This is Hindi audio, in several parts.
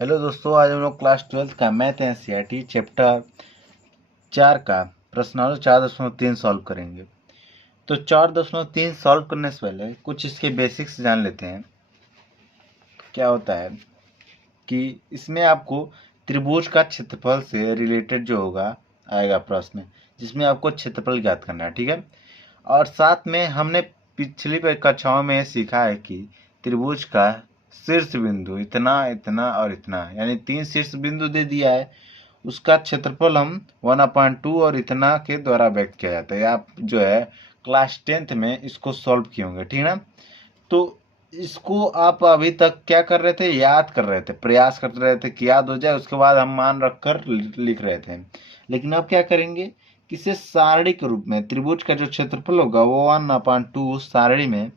हेलो दोस्तों, आज हम लोग क्लास 12 का मैथ एनसीईआरटी चैप्टर 4 का प्रश्नावली 4.3 सॉल्व करेंगे। तो 4.3 सॉल्व करने से पहले कुछ इसके बेसिक्स जान लेते हैं। क्या होता है कि इसमें आपको त्रिभुज का क्षेत्रफल से रिलेटेड जो होगा आएगा प्रश्न, जिसमें आपको क्षेत्रफल ज्ञात करना है। ठीक है। और साथ में हमने पिछली कक्षाओं में सीखा है कि त्रिभुज का शीर्ष बिंदु इतना, इतना और इतना, यानी 3 शीर्ष बिंदु दे दिया है। उसका क्षेत्रफल हम 1/2 और इतना के द्वारा व्यक्त किया जाता है। आप जो है क्लास 10th में इसको सॉल्व किए होंगे। ठीक है ना। तो इसको आप अभी तक क्या कर रहे थे, याद कर रहे थे, प्रयास कर रहे थे कि याद हो जाए, उसके बाद हम मान रखकर लिख रहे थे। लेकिन अब क्या करेंगे कि इसे सारणी के रूप में त्रिभुज का जो क्षेत्रफल होगा वो 1/2 सारणी में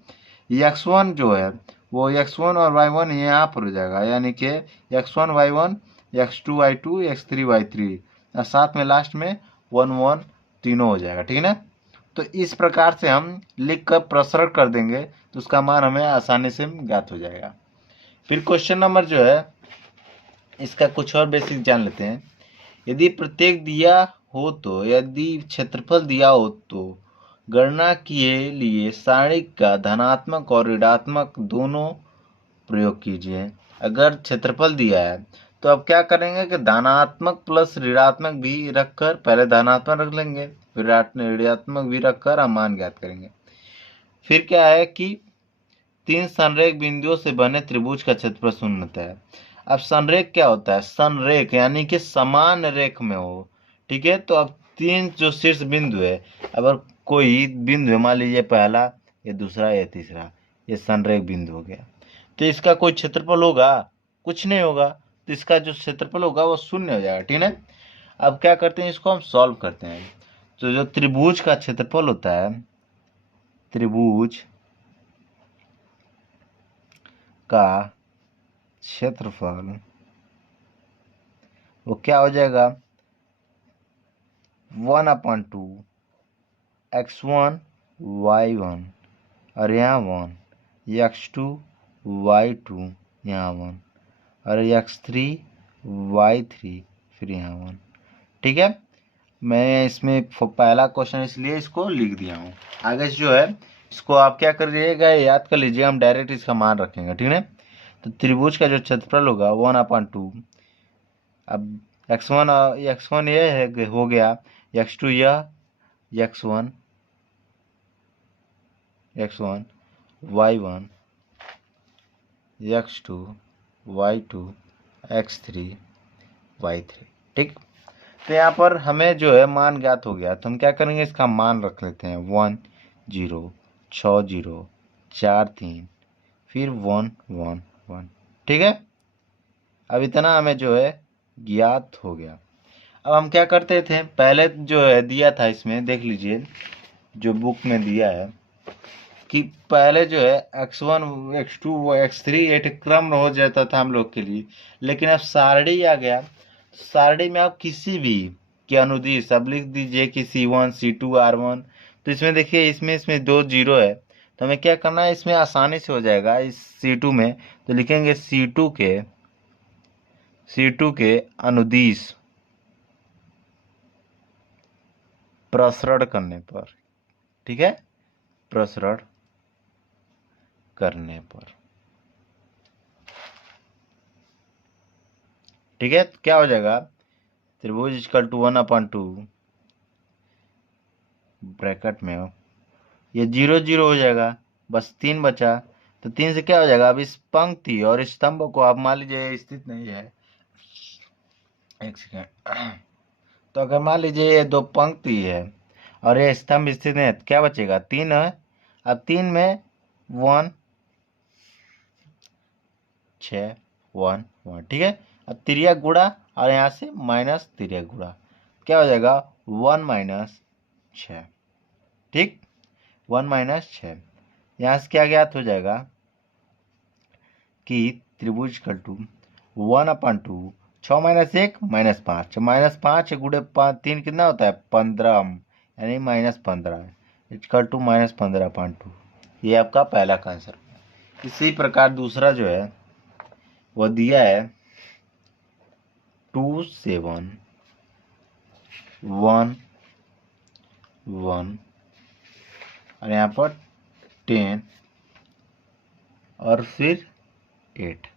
x1 जो है वो x1 और y1 यहाँ पर हो जाएगा, यानी कि x1 y1, x2 y2, x3 y3 और साथ में लास्ट में 1 1 तीनों हो जाएगा। ठीक है ना। तो इस प्रकार से हम लिख कर प्रसरण कर देंगे तो उसका मान हमें आसानी से ज्ञात हो जाएगा। फिर क्वेश्चन नंबर जो है इसका कुछ और बेसिक जान लेते हैं। यदि प्रत्येक दिया हो तो यदि क्षेत्रफल दिया हो तो गणना के लिए सारणी का धनात्मक और ऋणात्मक दोनों प्रयोग कीजिए। अगर क्षेत्रफल दिया है तो अब क्या करेंगे कि धनात्मक प्लस ऋणात्मक भी रखकर, पहले धनात्मक रख लेंगे फिर ऋणात्मक भी रखकर हम मान ज्ञात करेंगे। फिर क्या है कि 3 संरेख बिंदुओं से बने त्रिभुज का क्षेत्रफल शून्य होता है। अब संरेख क्या होता है, संरेख यानी कि समान रेख में हो। ठीक है। तो अब 3 जो शीर्ष बिंदु है, अगर कोई बिंदु है, मान लीजिए पहला, ये दूसरा, ये तीसरा, ये संरेख बिंदु हो गया, तो इसका कोई क्षेत्रफल होगा? कुछ नहीं होगा। तो इसका जो क्षेत्रफल होगा वो शून्य हो जाएगा। ठीक है। अब क्या करते हैं, इसको हम सॉल्व करते हैं। तो जो त्रिभुज का क्षेत्रफल होता है, त्रिभुज का क्षेत्रफल वो क्या हो जाएगा, 1/2 x1 y1 और यहाँ 1, x2 y2 यहाँ 1 और x3 y3 फिर यहाँ 1। ठीक है। मैं इसमें पहला क्वेश्चन इसलिए इसको लिख दिया हूँ। आगे जो है इसको आप क्या करिएगा, याद कर लीजिए, हम डायरेक्ट इसका मान रखेंगे। ठीक है। तो त्रिभुज का जो क्षेत्रफल होगा 1/2, अब x1 ये है हो गया, x2 यह, x1 y1 x2 y2 x3 y3। ठीक। तो यहाँ पर हमें जो है मान ज्ञात हो गया, तो हम क्या करेंगे, इसका मान रख लेते हैं 1 0 6 0 4 3 फिर 1 1 1। ठीक है। अब इतना हमें जो है ज्ञात हो गया। अब हम क्या करते थे, पहले जो है दिया था, इसमें देख लीजिए जो बुक में दिया है कि पहले जो है x1 x2 x3 एक क्रम हो जाता था हम लोग के लिए। लेकिन अब सारणी आ गया, सारणी में आप किसी भी के अनुदिश अब लिख दीजिए कि C1 C2 R1। तो इसमें देखिए, इसमें 2 0 है, तो हमें क्या करना है, इसमें आसानी से हो जाएगा। इस C2 में तो लिखेंगे C2 के अनुदिश प्रसरण करने पर। ठीक है। प्रसरण करने पर। ठीक है। तो क्या हो जाएगा, त्रिभुज इक्वल टू 1/2 ब्रैकेट में हो, ये 0 0 हो जाएगा, बस 3 बचा। तो 3 से क्या हो जाएगा, अब इस पंक्ति और इस स्तंभ को आप मान लीजिए स्थित नहीं है, एक सेकेंड। तो अगर मान लीजिए ये 2 पंक्ति है और ये स्तंभ स्थित है, तो क्या बचेगा, 3 है। अब 3 में 1 6 1 1। ठीक है। अब तिर्यक गुणा और यहाँ से माइनस तिर्यक गुणा, क्या हो जाएगा 1 - 6। ठीक। 1 - 6, यहाँ से क्या ज्ञात हो जाएगा कि त्रिभुज कटु 1/2 6 - 1 -5, -5 गुणे 3 कितना होता है 15, यानी -15 इक्वल टू -15/2। ये आपका पहला का आंसर। इसी प्रकार दूसरा जो है वो दिया है 2 7 1 1 और यहाँ पर 10 और फिर 8।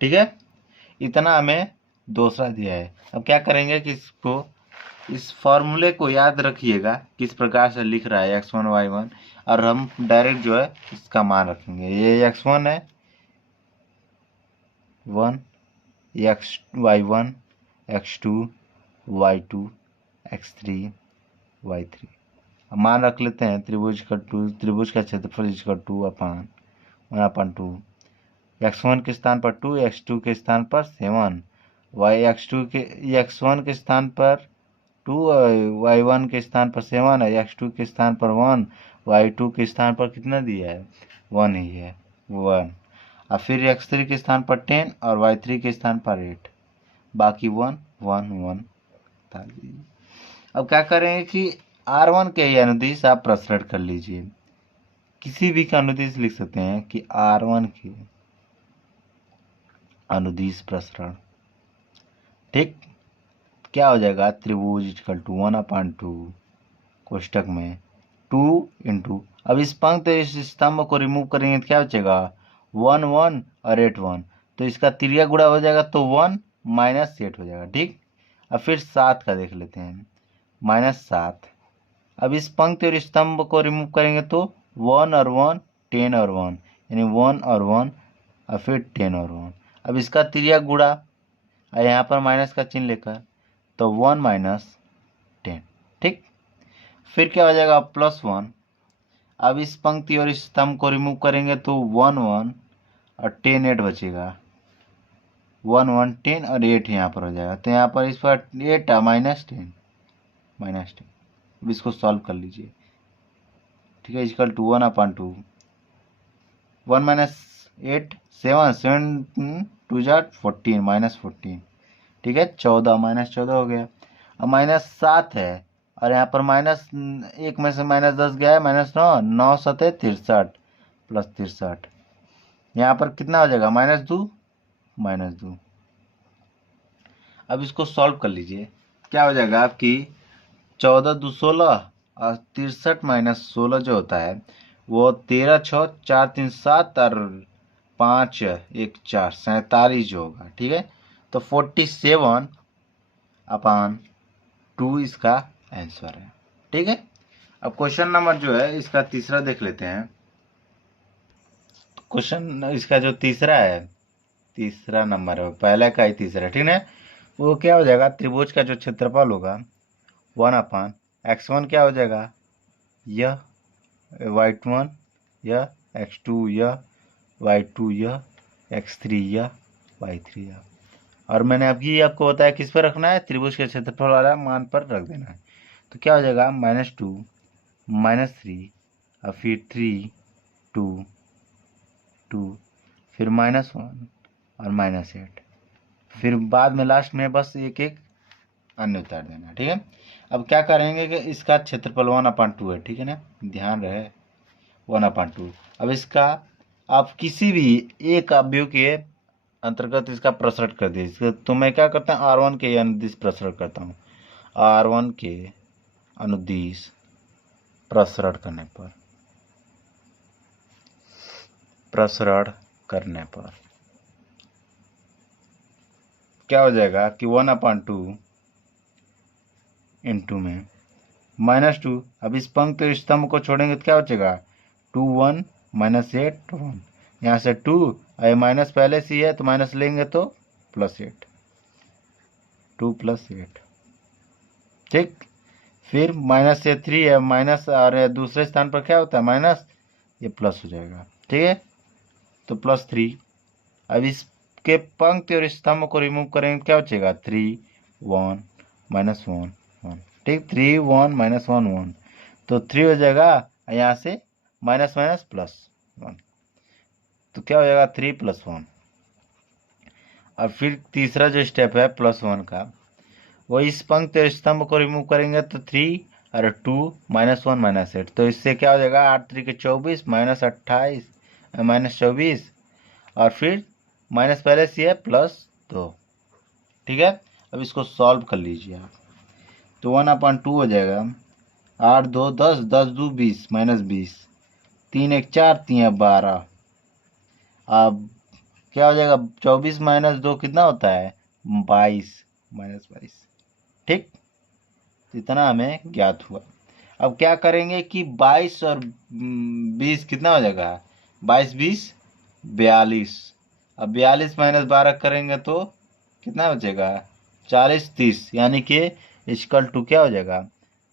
ठीक है, इतना हमें दूसरा दिया है। अब क्या करेंगे कि इसको, इस फॉर्मूले को याद रखिएगा किस प्रकार से लिख रहा है x1 y1, और हम डायरेक्ट जो है इसका मान रखेंगे। ये x1 है 1, y1 x2 y2 x3 y3। अब मान रख लेते हैं त्रिभुज का क्षेत्रफल इक्वल टू 1/2। x1 के स्थान पर 2, x2 के स्थान पर 7, x1 के स्थान पर 2, y1 के स्थान पर 7 है, x2 के स्थान पर 1, y2 के स्थान पर कितना दिया है 1 ही है 1, और फिर x3 के स्थान पर 10 और y3 के स्थान पर 8, बाकी 1 1 1 था। अब क्या करेंगे कि r1 के ही अनुदिश आप प्रसरण कर लीजिए। किसी भी का अनुदिश लिख सकते हैं कि r1 के अनुदिश प्रसरण। ठीक, क्या हो जाएगा त्रिभुज इक्वल टू 1/2 कोष्टक में 2 इंटू, अब इस पंक्ति इस स्तंभ को रिमूव करेंगे तो क्या बचेगा 1 1 और 8 1, तो इसका तिर्यक गुणा हो जाएगा तो 1 माइनस 8 हो जाएगा। ठीक, अब फिर 7 का देख लेते हैं -7। अब इस पंक्ति और स्तंभ को रिमूव करेंगे तो 1 और 1 10 और 1, यानी 1 और 1 और फिर 10 और 1। अब इसका तिर्यक गुणा और यहाँ पर माइनस का चिन्ह लेकर तो 1 - 10। ठीक, फिर क्या हो जाएगा +1। अब इस पंक्ति और इस स्तंभ को रिमूव करेंगे तो 1 1 और 10 8 बचेगा, 1 1 10 और 8 यहाँ पर हो जाएगा, तो यहाँ पर इस पर 8 -10। अब इसको सॉल्व कर लीजिए। ठीक है, इक्वल टू 1/2 1 - 8 7 7 2 14 -14। ठीक है, 14 -14 हो गया। अब -7 है और यहाँ पर -1 में से -10 गया है -9, 9 7 63 प्लस 63, यहाँ पर कितना हो जाएगा -2। अब इसको सॉल्व कर लीजिए, क्या हो जाएगा आपकी 14 2 16 और 63 - 16 जो होता है वो 13 6 4 3 7 और 5 1 4 47 जो होगा। ठीक है, तो 47/2 इसका आंसर है। ठीक है, अब क्वेश्चन नंबर जो है इसका तीसरा देख लेते हैं। क्वेश्चन इसका जो तीसरा नंबर है, पहले का ही तीसरा। ठीक है, वो क्या हो जाएगा त्रिभुज का जो क्षेत्रफल होगा 1/x1 क्या हो जाएगा यह, y1 यह, x2 यह, y2 यह, x3 यह, y3 यह। और मैंने अभी आपको बताया किस पर रखना है, त्रिभुज के क्षेत्रफल वाला मान पर रख देना है। तो क्या हो जाएगा -2 -3 और फिर 3 2 2 फिर -1 और -8, फिर बाद में लास्ट में बस एक एक अन्य उतार देना। ठीक है, अब क्या करेंगे कि इसका क्षेत्रफल 1/2 है। ठीक है ना, ध्यान रहे 1/2। अब इसका आप किसी भी एक अवयव के अंतर्गत इसका प्रसरण कर दीजिए। तो मैं क्या करता हूँ R1 के अनुदिश प्रसरण करता हूँ। R1 के अनुदिश प्रसरण करने पर क्या हो जाएगा कि 1/2 इंटू में -2। अब इस पंक्ति स्तंभ को छोड़ेंगे तो क्या बचेगा 2 1 -8 1, यहाँ से 2 और माइनस पहले से ही है तो माइनस लेंगे तो +8, 2 + 8। ठीक, फिर माइनस से 3 है माइनस, और दूसरे स्थान पर क्या होता है माइनस, ये प्लस हो जाएगा। ठीक है, तो +3। अब इसके पंक्ति और स्तंभ को रिमूव करेंगे क्या बचेगा 3 1 -1 1। ठीक, 3 1 -1 1, तो 3 हो जाएगा, यहाँ से माइनस +1, तो क्या हो जाएगा 3 + 1। और फिर तीसरा जो स्टेप है +1 का, वो इस पंक्ति और स्तंभ को रिमूव करेंगे तो 3 और 2 -1 -8, तो इससे क्या हो जाएगा 8 3 के 24 -28 -24, और फिर माइनस पहले से है +2। ठीक है, अब इसको सॉल्व कर लीजिए आप। तो 1/2 हो जाएगा 8 2 10, 10 2 20 -20, 3 1 4, 3 12। अब क्या हो जाएगा 24 -2 कितना होता है 22 -22। ठीक, इतना हमें ज्ञात हुआ। अब क्या करेंगे कि 22 और 20 कितना हो जाएगा 22 20 42। अब 42 -12 करेंगे तो कितना बचेगा 40 30, यानी कि इक्वल टू क्या हो जाएगा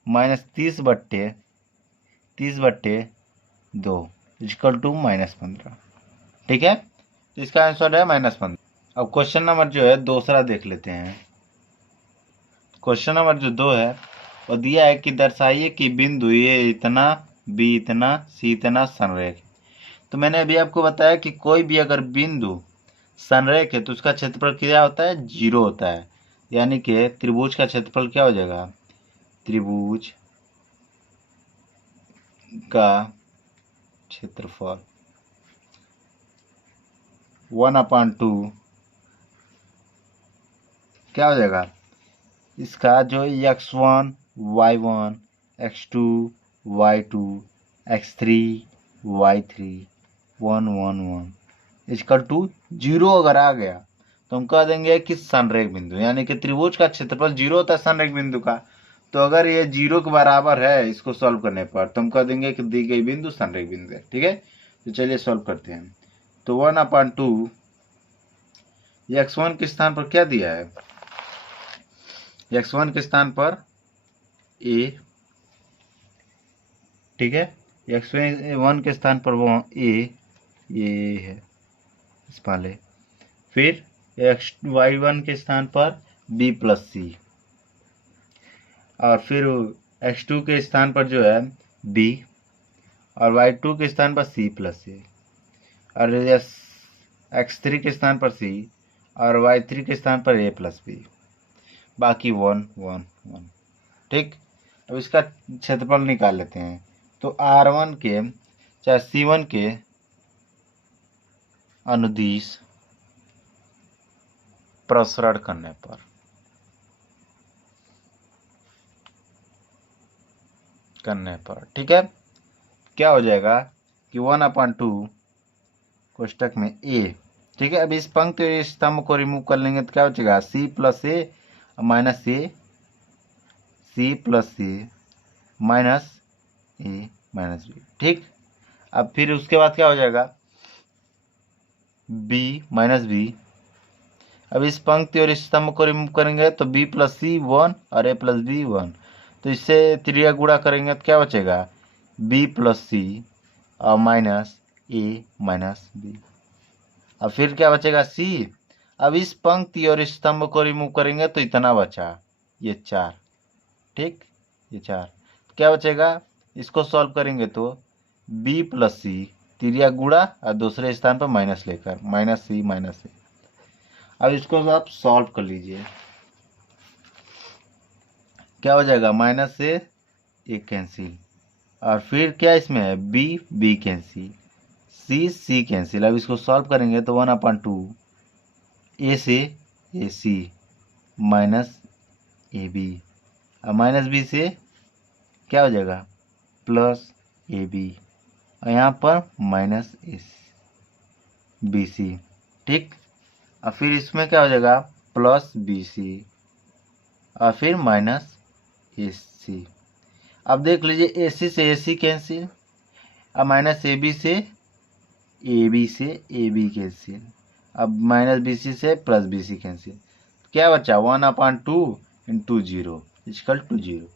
-30/2 इक्वल टू -15। ठीक है, तो इसका आंसर है -15। अब क्वेश्चन नंबर जो है दूसरा देख लेते हैं। क्वेश्चन नंबर जो 2 है वो दिया है कि दर्शाइए कि बिंदु ए इतना, बी इतना, सी इतना संरेख। तो मैंने अभी आपको बताया कि कोई भी अगर बिंदु संरेख है तो उसका क्षेत्रफल क्या होता है 0 होता है। यानी कि त्रिभुज का क्षेत्रफल क्या हो जाएगा, त्रिभुज का क्षेत्रफल 1/2 क्या हो जाएगा, इसका जो x1 y1 x2 y2 x3 y3 1 1 1 equal to 0 अगर आ गया तो हम कह देंगे कि संरेख बिंदु, यानी कि त्रिभुज का क्षेत्रफल 0 होता है संरेख बिंदु का। तो अगर ये 0 के बराबर है इसको सॉल्व करने पर तो हम कह देंगे कि दी गई बिंदु संरेख बिंदु है। ठीक है, तो चलिए सॉल्व करते हैं। तो 1/2 x1 के स्थान पर क्या दिया है, x1 के स्थान पर a, ठीक है, x1 के स्थान पर वो a ये है इस वाले, फिर y1 के स्थान पर b + c, और फिर x2 के स्थान पर जो है b, और y2 के स्थान पर c + a, और x3 के स्थान पर c, और y3 के स्थान पर a + b, बाकी 1 1 1। ठीक, अब इसका क्षेत्रफल निकाल लेते हैं। तो R1 के चाहे C1 के अनुदिश प्रसरण करने पर ठीक है, क्या हो जाएगा कि 1/2 कोष्टक में a। ठीक है, अब इस पंक्ति और इस स्तंभ को रिमूव कर लेंगे तो क्या बचेगा c + a minus a, c + a minus a minus b। ठीक, अब फिर उसके बाद क्या हो जाएगा b माइनस b। अब इस पंक्ति और इस स्तंभ को रिमूव करेंगे तो b + c 1 और a + b 1। तो इससे त्रिया गुणा करेंगे तो क्या बचेगा b + c और माइनस a माइनस b। अब फिर क्या बचेगा c। अब इस पंक्ति और इस स्तंभ को रिमूव करेंगे तो इतना बचा ये 4। ठीक, ये 4 क्या बचेगा, इसको सॉल्व करेंगे तो b + c त्रिया गुणा और दूसरे स्थान पर माइनस लेकर -c -a। अब इसको आप सॉल्व कर लीजिए, क्या हो जाएगा -से a कैंसिल, और फिर क्या इसमें है b कैंसिल, c कैंसिल। अब इसको सॉल्व करेंगे तो 1/2 a से ac माइनस ab, और -b से क्या हो जाएगा +ab, और यहाँ पर -bc। ठीक, और फिर इसमें क्या हो जाएगा +bc और फिर -ac। अब देख लीजिए ac से ac कैंसिल, अब -ab से ab कैंसिल, अब -bc से +bc कैंसिल, क्या बचा 1/2 × 0 = 0।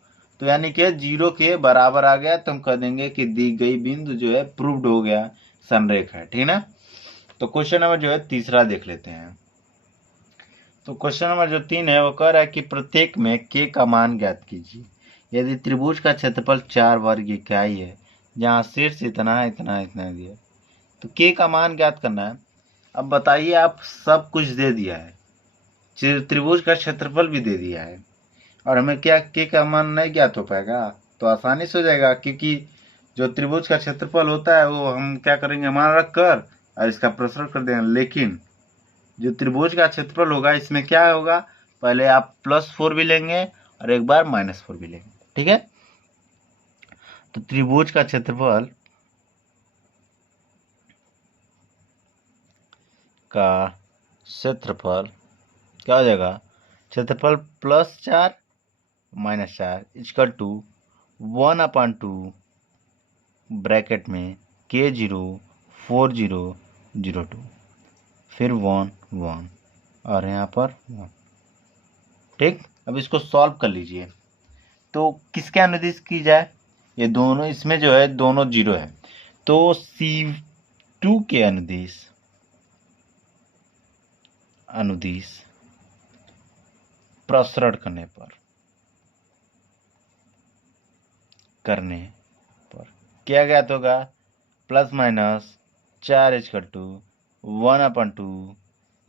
तो यानी कि 0 के बराबर आ गया तो हम कह देंगे कि दी गई बिंदु जो है प्रूव्ड हो गया संरेख है। ठीक ना, तो क्वेश्चन नंबर जो है तीसरा देख लेते हैं। तो क्वेश्चन नंबर जो 3 है वो कह रहा है कि प्रत्येक में k का मान ज्ञात कीजिए। यदि त्रिभुज का क्षेत्रफल 4 वर्ग इकाई है जहाँ शीर्ष इतना है इतना इतना दिया, तो k का मान ज्ञात करना है। अब बताइए, आप सब कुछ दे दिया है, त्रिभुज का क्षेत्रफल भी दे दिया है, और हमें क्या k का मान नहीं ज्ञात हो पाएगा, तो आसानी से हो जाएगा, क्योंकि जो त्रिभुज का क्षेत्रफल होता है वो हम क्या करेंगे मान रख कर और इसका प्रसरण कर देंगे। लेकिन जो त्रिभुज का क्षेत्रफल होगा इसमें क्या होगा पहले आप +4 भी लेंगे और एक बार -4 भी लेंगे, ठीक है। तो त्रिभुज का क्षेत्रफल क्या हो जाएगा, क्षेत्रफल +4 -4 इक्वल टू 1/2 ब्रैकेट में K0 4002 फिर 1 1 और यहाँ पर 1, ठीक। अब इसको सॉल्व कर लीजिए। तो किसके अनुदिश की जाए, ये दोनों, इसमें जो है दोनों 0 है, तो C2 के अनुदिश प्रसरण करने पर क्या ज्ञात होगा, +-4 इक्वल टू 1/2,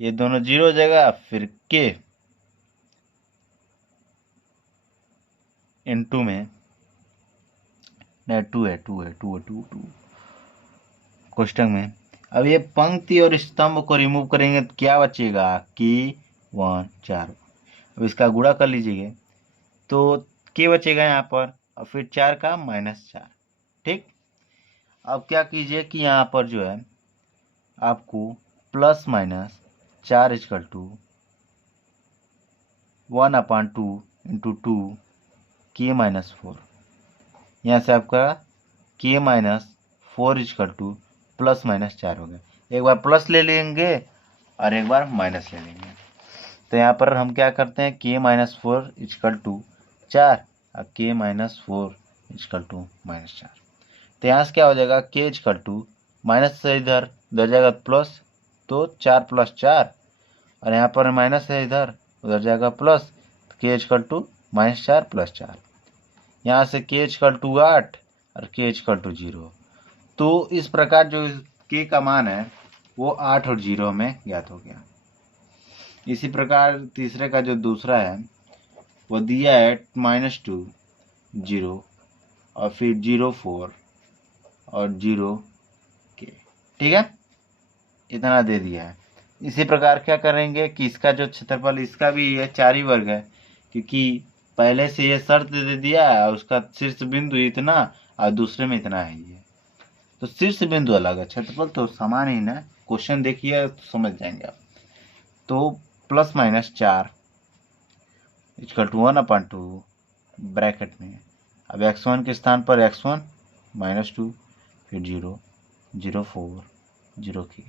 ये दोनों 0 हो जाएगा, फिर K × में नहीं 2 है कोष्टक में। अब ये पंक्ति और स्तंभ को रिमूव करेंगे तो क्या बचेगा कि 1 4, अब इसका गुणा कर लीजिए तो K बचेगा यहाँ पर और फिर 4 का -4, ठीक। अब क्या कीजिए कि यहाँ पर जो है आपको +-4 इक्वल टू 1/2 × 2 K-4, यहाँ से आपका K-4 इक्वल टू +-4 हो गया। एक बार प्लस ले लेंगे और एक बार माइनस ले लेंगे। तो यहाँ पर हम क्या करते हैं, K-4 इक्वल टू 4 और K-4 इक्वल टू -4। तो यहाँ से क्या हो जाएगा, K इक्वल टू माइनस से इधर जाएगा प्लस, तो 4 + 4 और यहाँ पर माइनस है इधर, उधर जाएगा प्लस, K इक्वल टू -4 + 4। यहाँ से K इक्वल टू 8 और K इक्वल टू 0। तो इस प्रकार जो K का मान है वो 8 और 0 में ज्ञात हो गया। इसी प्रकार तीसरे का जो दूसरा है वो दिया है -2 0 और फिर 0 4 और 0 K, ठीक है, इतना दे दिया है। इसी प्रकार क्या करेंगे कि इसका जो क्षेत्रफल, इसका भी ये 4 ही वर्ग है, क्योंकि पहले से ये शर्त दे दिया है, उसका शीर्ष बिंदु इतना और दूसरे में इतना है ये, तो शीर्ष बिंदु अलग है, क्षेत्रफल तो समान ही ना। क्वेश्चन देखिए तो समझ जाएंगे आप। तो +-4 इक्वल टू 1/2 ब्रैकेट में, अब x1 के स्थान पर x1 -2 फिर 0 0 4 0 K,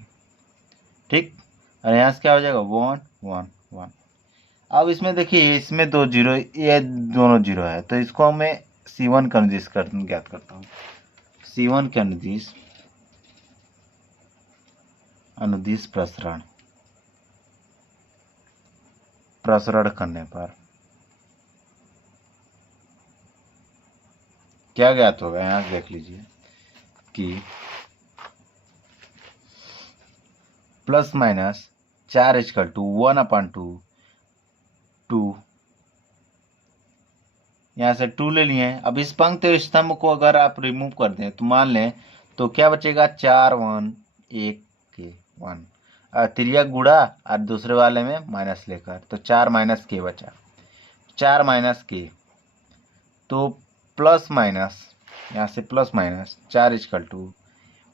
ठीक। और यहाँ से क्या हो जाएगा 1 1 1। अब इसमें देखिए, इसमें 2 0, ये दोनों 0 है, तो इसको मैं C1 का अनुदिश ज्ञात करता हूँ। C1 के अनुदिश प्रसरण करने पर क्या ज्ञात होगा, यहाँ देख लीजिए कि +-4 इक्वल टू 1/2 2, यहाँ से 2 ले लिए। अब इस पंक्ति और स्तंभ को अगर आप रिमूव कर दें तो मान लें तो क्या बचेगा, 4 1 1 K 1 और तिर्यक गुणा और दूसरे वाले में माइनस लेकर, तो 4 - K बचा, 4 - K, तो प्लस माइनस, यहाँ से +-4 इक्वल टू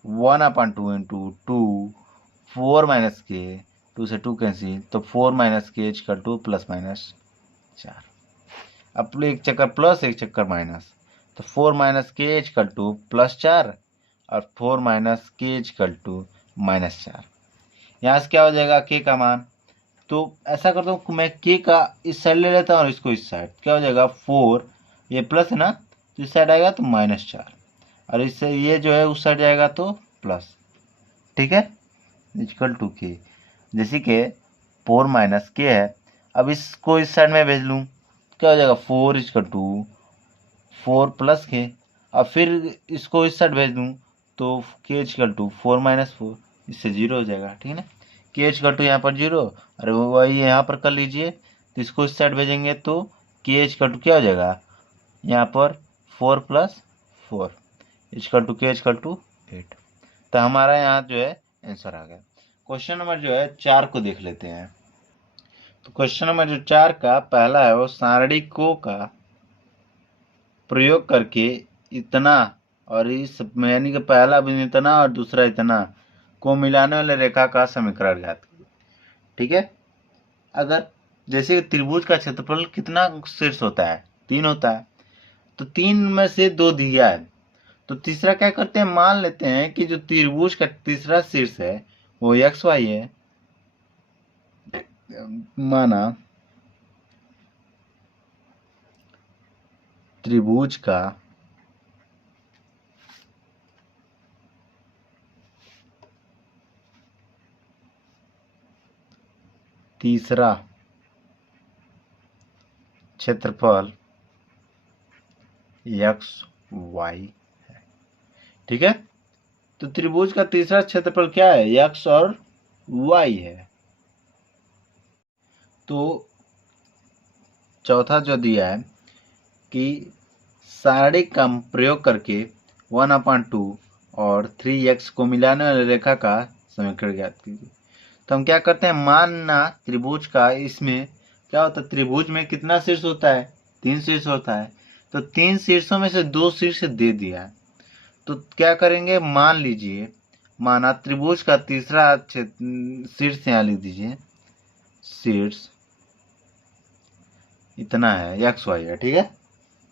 1/2 × 2 4 - K, 2 से 2 कैंसिल, तो 4 - K इक्वल टू +-4। अब एक चक्कर प्लस एक चक्कर माइनस, तो 4 - K इक्वल टू +4 और 4 - K इक्वल टू -4। यहाँ से क्या हो जाएगा K का मान, तो ऐसा करता हूँ मैं, K का इस साइड ले लेता हूँ और इसको इस साइड, क्या हो जाएगा 4, ये प्लस है ना, तो इस साइड आएगा तो -4 और इससे ये जो है उस साइड जाएगा तो प्लस, ठीक है, इक्वल टू K। जैसे कि 4 - K है, अब इसको इस साइड में भेज लूँ, क्या हो जाएगा 4 इक्वल टू 4 + K और फिर इसको इस साइड भेज दूँ तो K इक्वल टू 4 - 4, इससे 0 हो जाएगा, ठीक है ना। K इक्वल टू यहाँ पर 0 और वही यहाँ पर कर लीजिए, तो इसको इस साइड भेजेंगे तो K इक्वल टू क्या हो जाएगा, यहाँ पर 4 + 4 equal to K equal to 8। तो हमारा यहाँ जो है आंसर आ गया। क्वेश्चन नंबर जो है 4 को देख लेते हैं। तो क्वेश्चन नंबर जो 4 का पहला है वो सारणी को का प्रयोग करके इतना और इस यानी कि पहला बिंदु इतना और दूसरा इतना को मिलाने वाले रेखा का समीकरण ज्ञात कीजिए। ठीक है, अगर जैसे त्रिभुज का क्षेत्रफल कितना शीर्ष होता है, 3 होता है, तो 3 में से 2 दिया है, तो तीसरा क्या करते हैं, मान लेते हैं कि जो त्रिभुज का तीसरा शीर्ष है वो एक्स वाई है। माना त्रिभुज का तीसरा क्षेत्रफल एक्स वाई है। ठीक है, तो त्रिभुज का तीसरा क्षेत्रफल क्या है, एक्स और वाई है। तो चौथा जो दिया है कि सारणी का प्रयोग करके 1/2 और 3x को मिलाने वाली रेखा का समीकरण ज्ञात कीजिए। तो हम क्या करते हैं, मानना त्रिभुज का, इसमें क्या होता है, त्रिभुज में कितना शीर्ष होता है, 3 शीर्ष होता है, तो 3 शीर्षों में से 2 शीर्ष दे दिया है। तो क्या करेंगे, मान लीजिए, माना त्रिभुज का तीसरा शीर्ष यहाँ लिख दीजिए, शीर्ष इतना है, एक्स वाई है। ठीक है,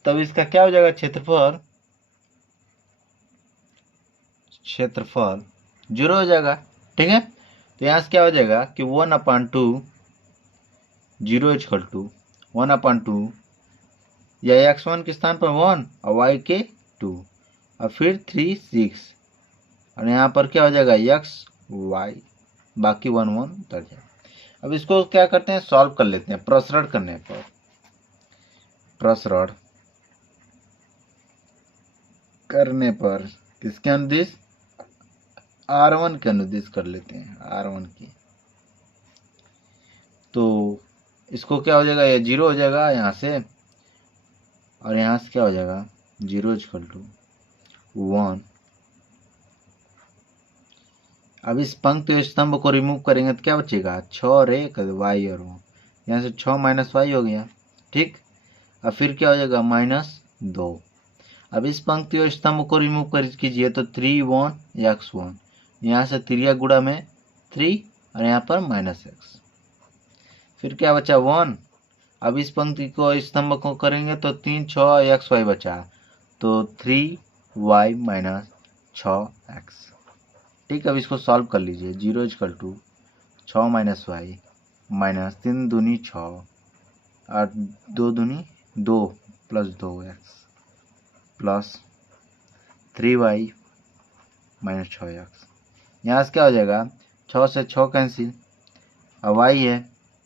तब इसका क्या हो जाएगा, क्षेत्रफल 0 हो जाएगा। ठीक है, तो यहाँ से क्या हो जाएगा कि 1/2 0 इजकल टू 1/2 या x1 के स्थान पर 1 और y के 2 और फिर 3 6 और यहाँ पर क्या हो जाएगा x y, बाकी 1 1 उतर जाएगा। अब इसको क्या करते हैं, सॉल्व कर लेते हैं। प्रसरण करने पर, प्रसरण करने पर किसके अनुदिश, R1 के अनुदिश कर लेते हैं, R1 की। तो इसको क्या हो जाएगा, ये 0 हो जाएगा यहाँ से, और यहाँ से क्या हो जाएगा 0 इजकल टू 1। अब इस पंक्ति स्तंभ को रिमूव करेंगे तो क्या बचेगा, 6 और 1 वाई और 1, यहाँ से 6 माइनस वाई हो गया। ठीक, अब फिर क्या हो जाएगा -2। अब इस पंक्ति और स्तंभ को रिमूव कर कीजिए तो 3 1 x1, यहाँ से त्रिया गुणा में 3 और यहाँ पर -x, फिर क्या बचा 1। अब इस पंक्ति को स्तंभ को करेंगे तो 3 6 xy बचा, तो 3y - 6x। ठीक, अब इसको सॉल्व कर लीजिए, 0 equal to 6 minus Y minus 3 दूनी 6 और 2 दूनी 2 plus 2x plus 3y - 6x। यहाँ से क्या हो जाएगा, 6 से 6 कैंसिल, और y है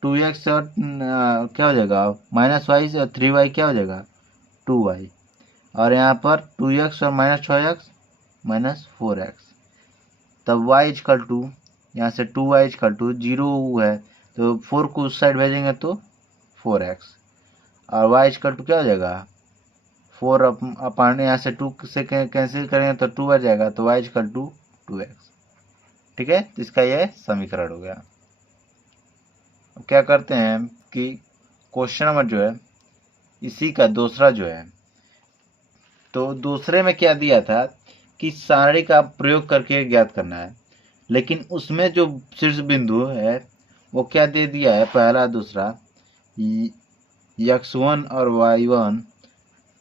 2x और क्या हो जाएगा -y से, और 3y क्या हो जाएगा 2y, और यहाँ पर 2x और -6x -4x। तब y इजकल टू, यहाँ से 2y इजकल टू 0 है तो 4 को उस साइड भेजेंगे तो 4x, और y इजकल टू क्या हो जाएगा 4 अपान, यहाँ से 2 से कैंसिल करेंगे तो 2 आ जाएगा, तो y इजकल टू 2x। ठीक है, तो इसका यह समीकरण हो गया। अब क्या करते हैं कि क्वेश्चन नंबर जो है इसी का दूसरा जो है, तो दूसरे में क्या दिया था कि सारणी का प्रयोग करके ज्ञात करना है, लेकिन उसमें जो शीर्ष बिंदु है वो क्या दे दिया है, पहला दूसरा x1 और y1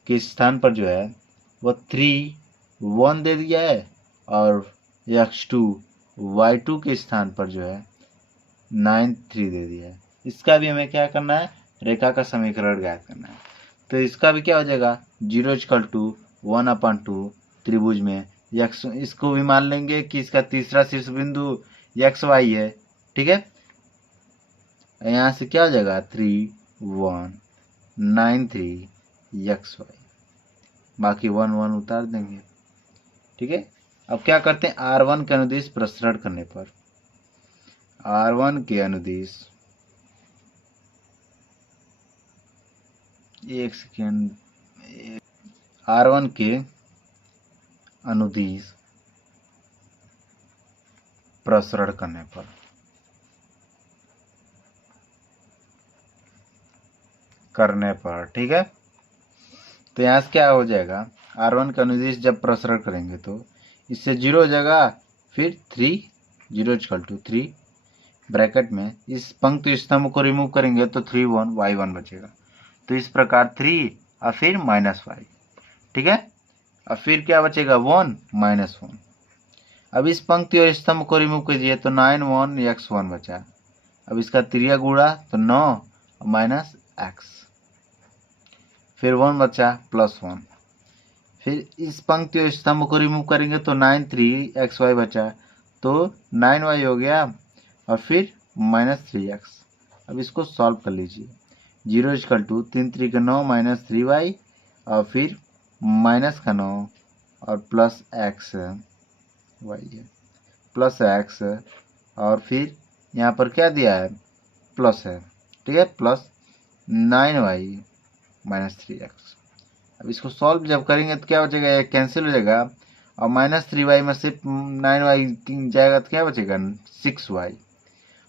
के स्थान पर जो है वो 3 1 दे दिया है, और x2 y2 के स्थान पर जो है 9 3 दे दिया है। इसका भी हमें क्या करना है, रेखा का समीकरण ज्ञात करना है। तो इसका भी क्या हो जाएगा, 0 इजकल टू 1/2 त्रिभुज में x, इसको भी मान लेंगे कि इसका तीसरा शीर्ष बिंदु एक्स वाई है। ठीक है, यहाँ से क्या हो जाएगा 3 1 9 3 एक्स वाई, बाकी 1 1 उतार देंगे। ठीक है, अब क्या करते हैं, R1 के अनुदिश प्रसरण करने पर, R1 के अनुदिश, एक सेकेंड, R1 के अनुदिश प्रसरण करने पर करने पर, ठीक है। तो यहाँ से क्या हो जाएगा, R1 का अनुदिश जब प्रसरण करेंगे तो इससे 0 हो जाएगा, फिर 3 0 इक्वल टू 3 ब्रैकेट में इस पंक्ति स्तंभ को रिमूव करेंगे तो 3 1 y1 बचेगा। तो इस प्रकार 3 और फिर -y, ठीक है। और फिर क्या बचेगा 1 -1। अब इस पंक्ति और स्तंभ को रिमूव कीजिए तो 9 1 x1 बचा। अब इसका त्रिया गुणा तो 9 माइनस x, फिर 1 बचा +1। फिर इस पंक्ति और स्तंभ को रिमूव करेंगे तो 9 3 xy बचा, तो 9y हो गया और फिर -3x। अब इसको सॉल्व कर लीजिए। 0 इक्वल टू 3 3 का 9 -3y और फिर माइनस का 9 और प्लस x y है, प्लस x और फिर यहाँ पर क्या दिया है प्लस है, ठीक है, प्लस 9y -3x। अब इसको सॉल्व जब करेंगे तो क्या बचेगा, ये कैंसिल हो जाएगा और -3y में से 9y जाएगा तो क्या बचेगा 6y,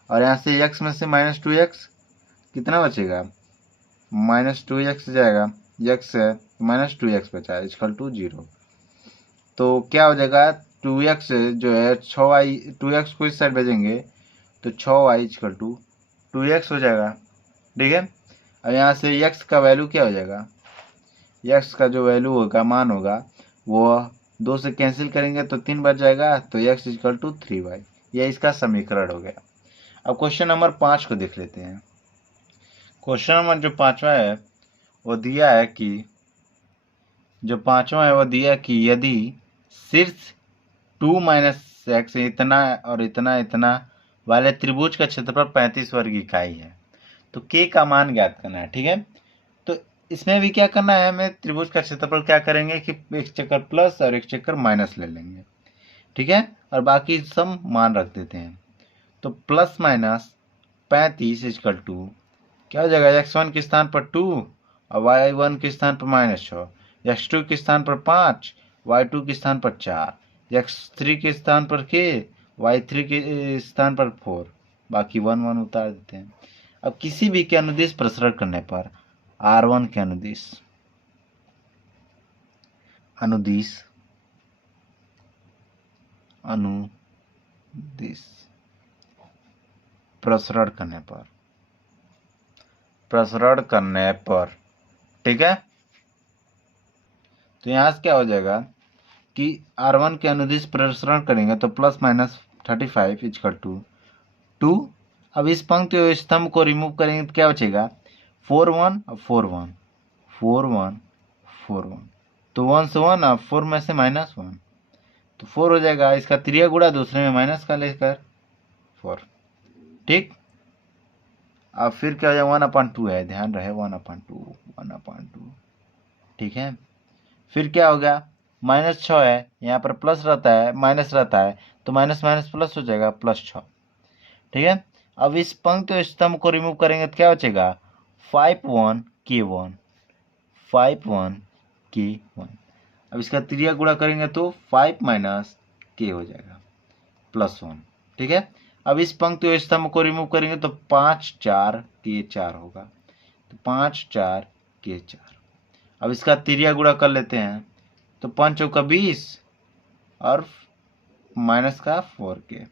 और यहाँ से x में से -2x कितना बचेगा -2x जाएगा, x है -2x बचा इक्वल टू 0। तो क्या हो जाएगा 2x जो है 6y, 2x को इस साइड भेजेंगे तो 6y इक्वल टू 2x हो जाएगा, ठीक है। अब यहाँ से x का वैल्यू क्या हो जाएगा, x का जो वैल्यू होगा मान होगा वो 2 से कैंसिल करेंगे तो 3 बच जाएगा, तो x इक्वल टू 3y, यह इसका समीकरण हो गया। अब क्वेश्चन नंबर 5 को देख लेते हैं। क्वेश्चन नंबर जो 5वां है वो दिया है कि यदि शीर्ष 2 - x इतना और इतना इतना वाले त्रिभुज का क्षेत्रफल 35 वर्ग इकाई है तो k का मान ज्ञात करना है, ठीक है। तो इसमें भी क्या करना है, हमें त्रिभुज का क्षेत्रफल क्या करेंगे कि एक चक्कर प्लस और एक चक्कर माइनस ले लेंगे, ठीक है, और बाकी सब मान रख देते हैं। तो प्लस माइनस 35 इक्वल टू क्या हो जाएगा, x1 के स्थान पर 2 और y1 के स्थान पर -6, x2 के स्थान पर 5, y2 के स्थान पर 4, x3 के स्थान पर k, y3 के स्थान पर 4, बाकी 1 1 उतार देते हैं। अब किसी भी के अनुदिश प्रसरण करने पर R1 के अनुदिश प्रसरण करने पर, ठीक है। तो यहाँ से क्या हो जाएगा कि R1 के अनुदिश प्रसरण करेंगे तो प्लस माइनस 35 इक्वल टू 2। अब इस पंक्ति और स्तंभ को रिमूव करेंगे तो क्या बचेगा 4 1 और 4 1 4 1 4 1, तो 1 से 1 और 4 में से -1 तो 4 हो जाएगा। इसका त्रिया गुणा दूसरे में माइनस का लेकर 4, ठीक। अब फिर क्या हो जाएगा 1/2 है, ध्यान रहे 1/2, ठीक है। फिर क्या हो गया -6 है, यहाँ पर प्लस रहता है माइनस रहता है तो माइनस माइनस प्लस हो जाएगा +6, ठीक है। अब इस पंक्ति और स्तंभ को रिमूव करेंगे तो क्या बचेगा 5 1 k1 5 1 k1। अब इसका त्रिया गुणा करेंगे तो 5 - k हो जाएगा +1, ठीक है। अब इस पंक्ति और स्तंभ को रिमूव करेंगे तो 5 4 k4 होगा, तो 5 4 k4। अब इसका त्रिया गुणा कर लेते हैं तो 5 चौका 20 और माइनस का 4k।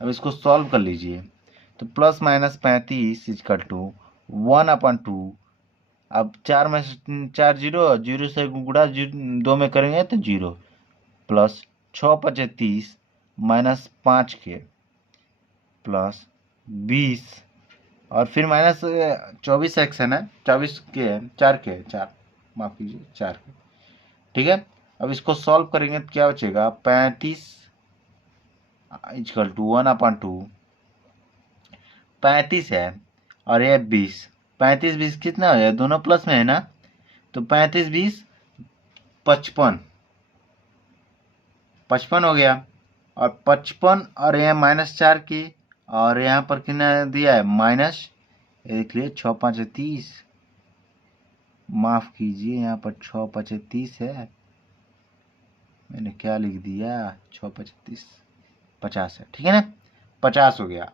अब इसको सॉल्व कर लीजिए तो प्लस माइनस 35 इक्वल टू 1/2। अब 4 में से 4 0 से गुणा 2 में करेंगे तो 0 प्लस 6 5 30 माइनस 5k प्लस 20 और फिर माइनस 24x है ना, 24k है, 4k 4 माफ कीजिए 4k, ठीक है। अब इसको सॉल्व करेंगे तो क्या बचेगा 35 इक्वल टू 1/2, 35 है और ये 20, 35 20 कितना हो जाएगा, दोनों प्लस में है ना, तो 35 20 55 55 हो गया, और 55 और यह -4 की, और यहाँ पर कितना दिया है माइनस, देख लिए 6 5 30, माफ कीजिए यहाँ पर 6 5 30 है, मैंने क्या लिख दिया 6 5 30 50 है, ठीक है ना, 50 हो गया।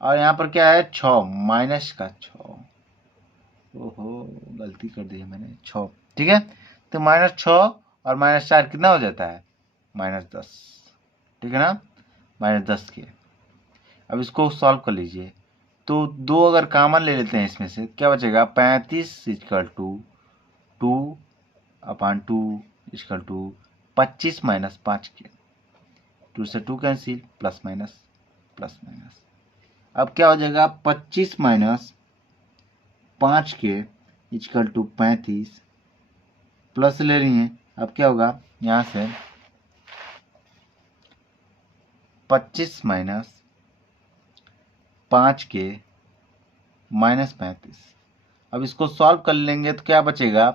और यहाँ पर क्या है 6 माइनस का 6 ओहो, गलती कर दी है मैंने, 6। ठीक है, तो -6 और -4 कितना हो जाता है? -10। ठीक है ना, -10 के। अब इसको सॉल्व कर लीजिए। तो 2 अगर कॉमन ले लेते हैं इसमें से, क्या बचेगा? 35 इक्वल टू 2/2 इक्वल टू 25 - 5 के। 2 से 2 cancel, plus minus plus minus. अब क्या हो जाएगा? 25 - 5 के इक्वल टू 35, प्लस ले रही हैं। अब क्या होगा यहाँ से? 25 - 5 के -35। अब इसको सॉल्व कर लेंगे तो क्या बचेगा?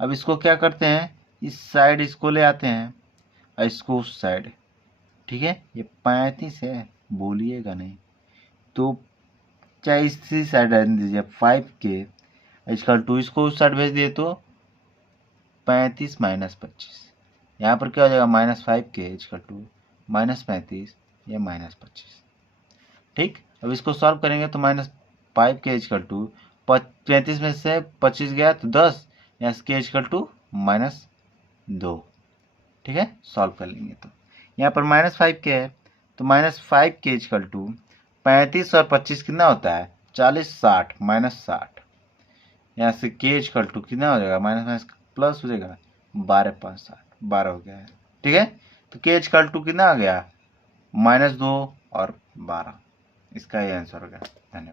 अब इसको क्या करते हैं, इस साइड इसको ले आते हैं और इसको उस साइड। ठीक है, ये 35 है, बोलिएगा नहीं तो चाहे इसी साइड रहने दीजिए। 5 के इक्वल टू, इसको उस साइड भेज दिए तो 35 - 25। यहाँ पर क्या हो जाएगा? -5 के इक्वल टू -35, ये -25। ठीक, अब इसको सॉल्व करेंगे तो -5 के इक्वल टू 35 में से 25 गया तो 10, यहाँ के इक्वल टू -2। ठीक है, सॉल्व कर लेंगे तो यहाँ पर -5 के है तो -5 के इक्वल टू 35 और 25 कितना होता है? 40, 60 -60। यहाँ से के इक्वल टू कितना हो जाएगा? माइनस माइनस प्लस हो जाएगा, 12 5 60, 12 हो गया है। ठीक है, तो के इक्वल टू कितना आ गया? -2 और 12। इसका ये आंसर हो गया। धन्यवाद।